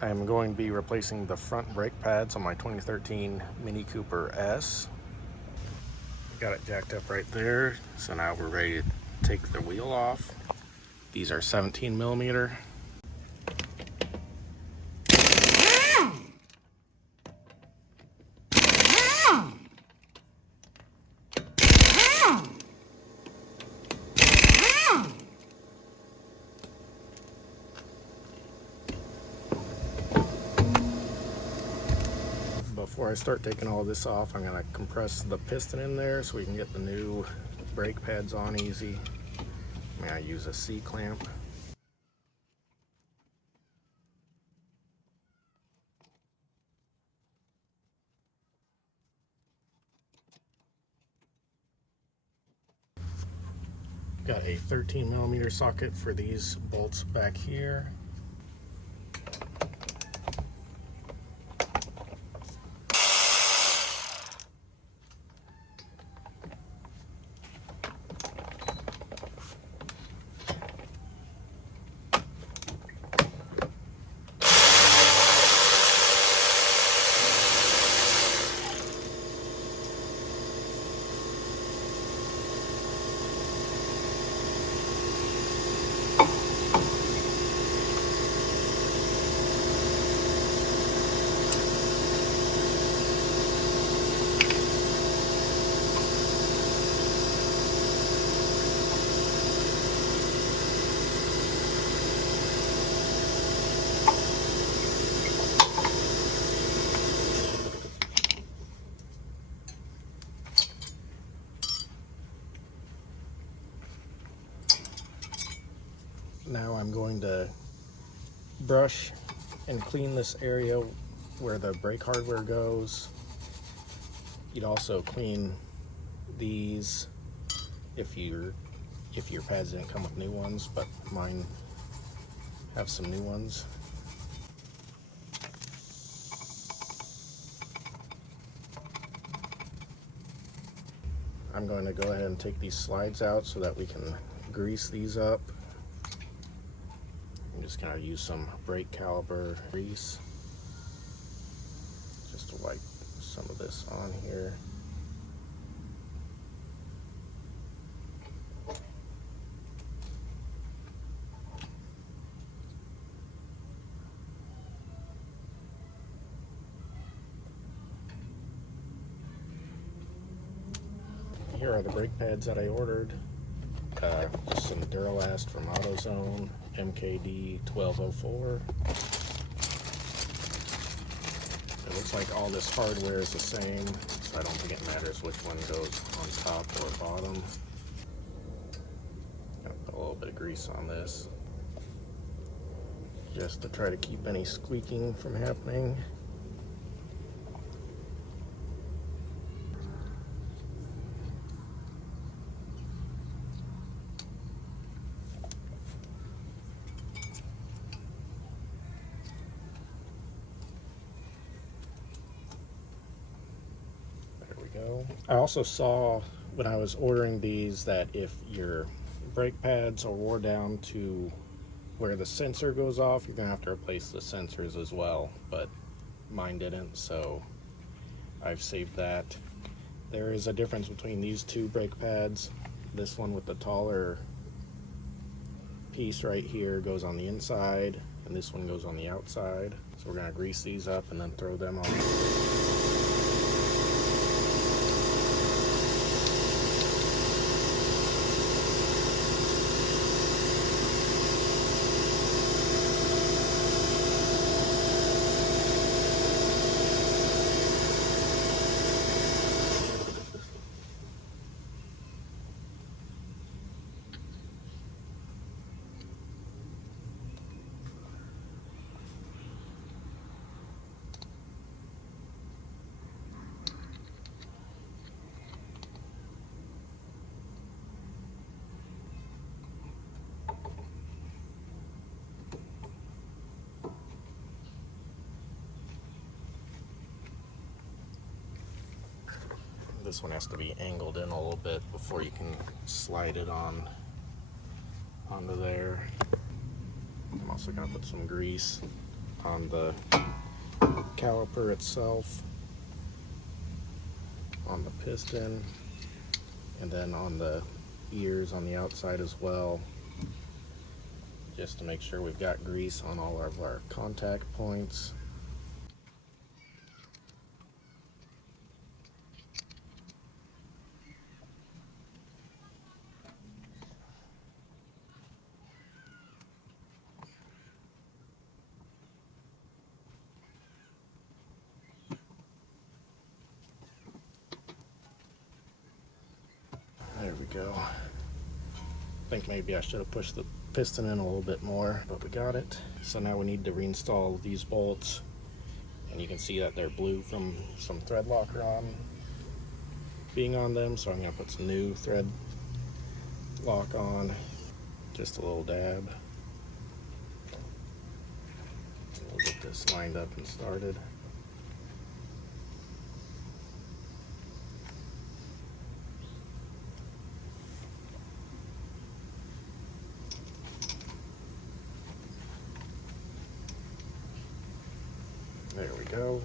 I'm going to be replacing the front brake pads on my 2013 Mini Cooper S. Got it jacked up right there, so now we're ready to take the wheel off. These are 17 millimeter. Before I start taking all this off, I'm going to compress the piston in there so we can get the new brake pads on easy. I'm going to use a C-clamp. Got a 13 millimeter socket for these bolts back here. Now I'm going to brush and clean this area where the brake hardware goes. You'd also clean these if your pads didn't come with new ones, but mine have some new ones. I'm going to go ahead and take these slides out so that we can grease these up. I'm just going to use some brake caliper grease just to wipe some of this on here. Here are the brake pads that I ordered. Just some Duralast from AutoZone, MKD 1204. It looks like all this hardware is the same, so I don't think it matters which one goes on top or bottom. Gonna put a little bit of grease on this, just to try to keep any squeaking from happening. I also saw when I was ordering these that if your brake pads are wore down to where the sensor goes off, you're gonna have to replace the sensors as well, but mine didn't, so I've saved that. There is a difference between these two brake pads. This one with the taller piece right here goes on the inside, and this one goes on the outside. So we're gonna grease these up and then throw them on. This one has to be angled in a little bit before you can slide it onto there. I'm also going to put some grease on the caliper itself, on the piston, and then on the ears on the outside as well, just to make sure we've got grease on all of our contact points. There we go. I think maybe I should have pushed the piston in a little bit more, but we got it. So now we need to reinstall these bolts, and you can see that they're blue from some thread locker on being on them, so I'm going to put some new thread lock on, just a little dab. We'll get this lined up and started. There we go.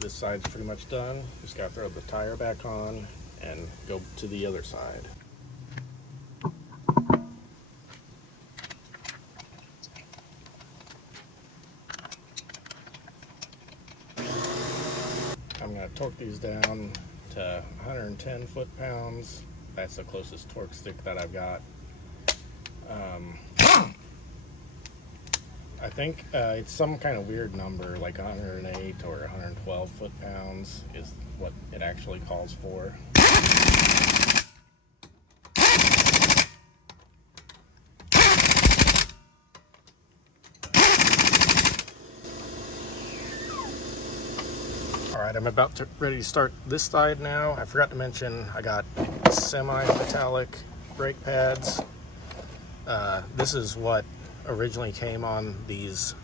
This side's pretty much done. Just gotta throw the tire back on and go to the other side. I'm gonna torque these down to 110 foot-pounds. That's the closest torque stick that I've got. I think it's some kind of weird number, like 108 or 112 foot-pounds is what it actually calls for. Alright, I'm ready to start this side now. I forgot to mention I got semi-metallic brake pads. This is what originally came on these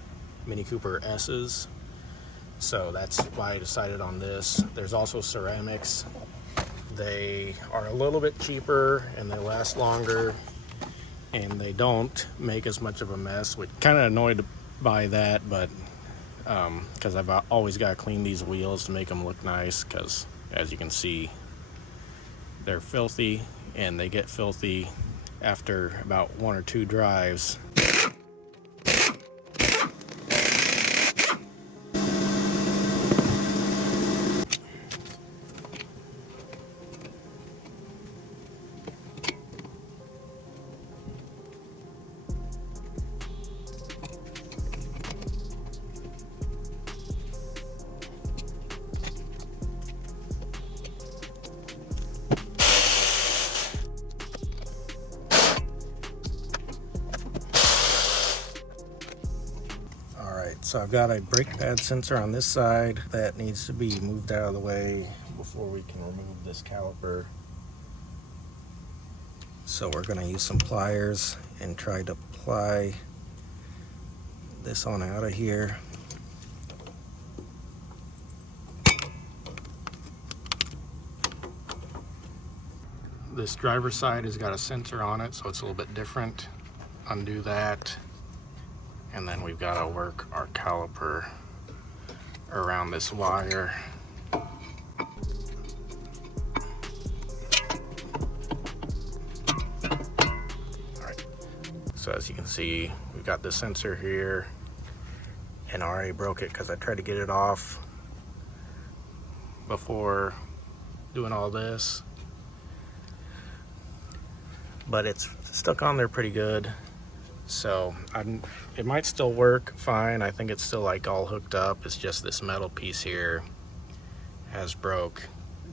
Mini Cooper S's, so that's why I decided on this. There's also ceramics. They are a little bit cheaper and they last longer, and they don't make as much of a mess, which kind of annoyed by that, but because I've always got to clean these wheels to make them look nice, because as you can see, they're filthy, and they get filthy after about 1 or 2 drives. So I've got a brake pad sensor on this side that needs to be moved out of the way before we can remove this caliper. So we're going to use some pliers and try to ply this on out of here. This driver's side has got a sensor on it, so it's a little bit different. Undo that. And then we've got to work our caliper around this wire. Alright, so as you can see, we've got the sensor here, and I already broke it because I tried to get it off before doing all this. But it's stuck on there pretty good. So it might still work fine. I think it's still like all hooked up. It's just this metal piece here has broke.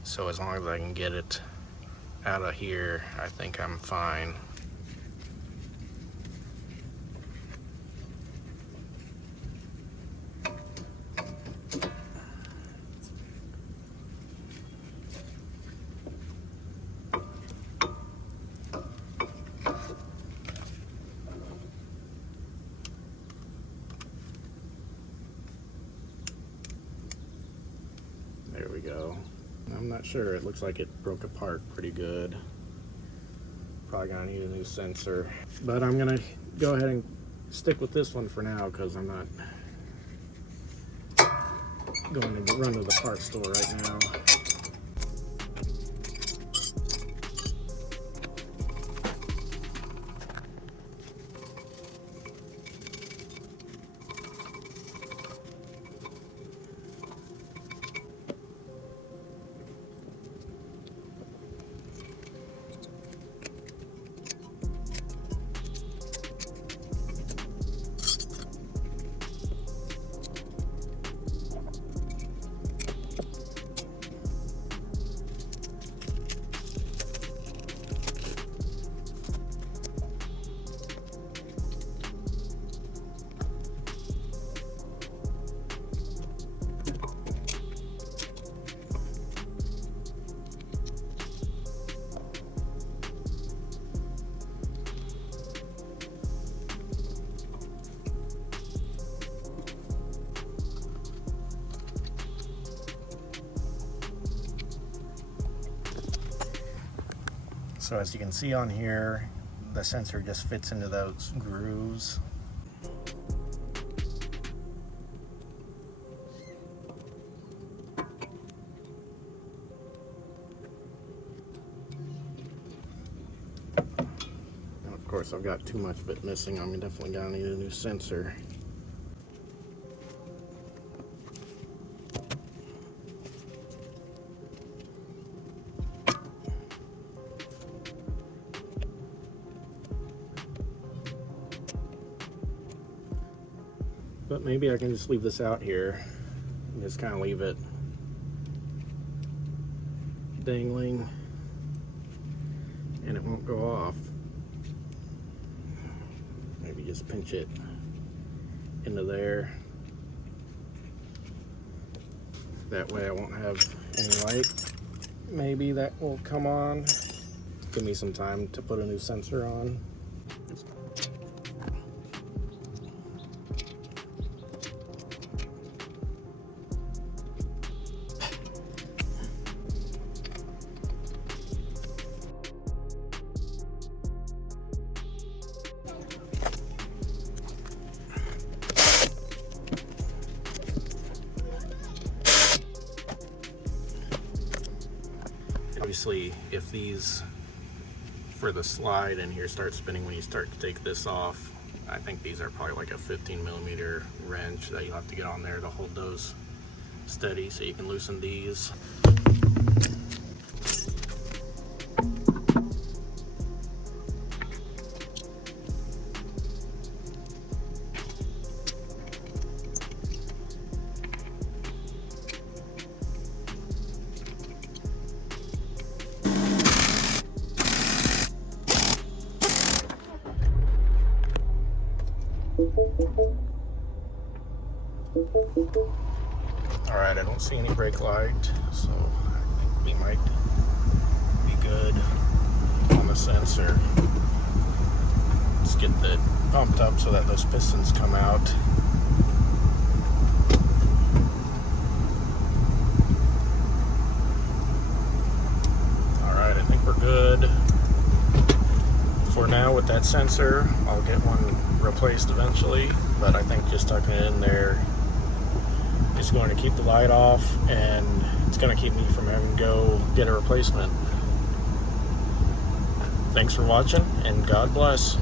So as long as I can get it out of here, I think I'm fine. There we go. I'm not sure. It looks like it broke apart pretty good. Probably gonna need a new sensor. But I'm gonna go ahead and stick with this one for now because I'm not going to run to the parts store right now. So as you can see on here, the sensor just fits into those grooves. Now, of course, I've got too much of it missing. I'm definitely gonna need a new sensor. But maybe I can just leave this out here and just kind of leave it dangling and it won't go off. Maybe just pinch it into there. That way I won't have any light. Maybe that will come on. Give me some time to put a new sensor on. Obviously, if these for the slide in here start spinning when you start to take this off, I think these are probably like a 15mm wrench that you'll have to get on there to hold those steady, so you can loosen these. Alright, I don't see any brake light, so I think we might be good on the sensor. Let's get that pumped up so that those pistons come out. Alright, I think we're good for now with that sensor. I'll get one replaced eventually, but I think just tucking it in there is going to keep the light off, and it's going to keep me from having to go get a replacement. Thanks for watching, and God bless.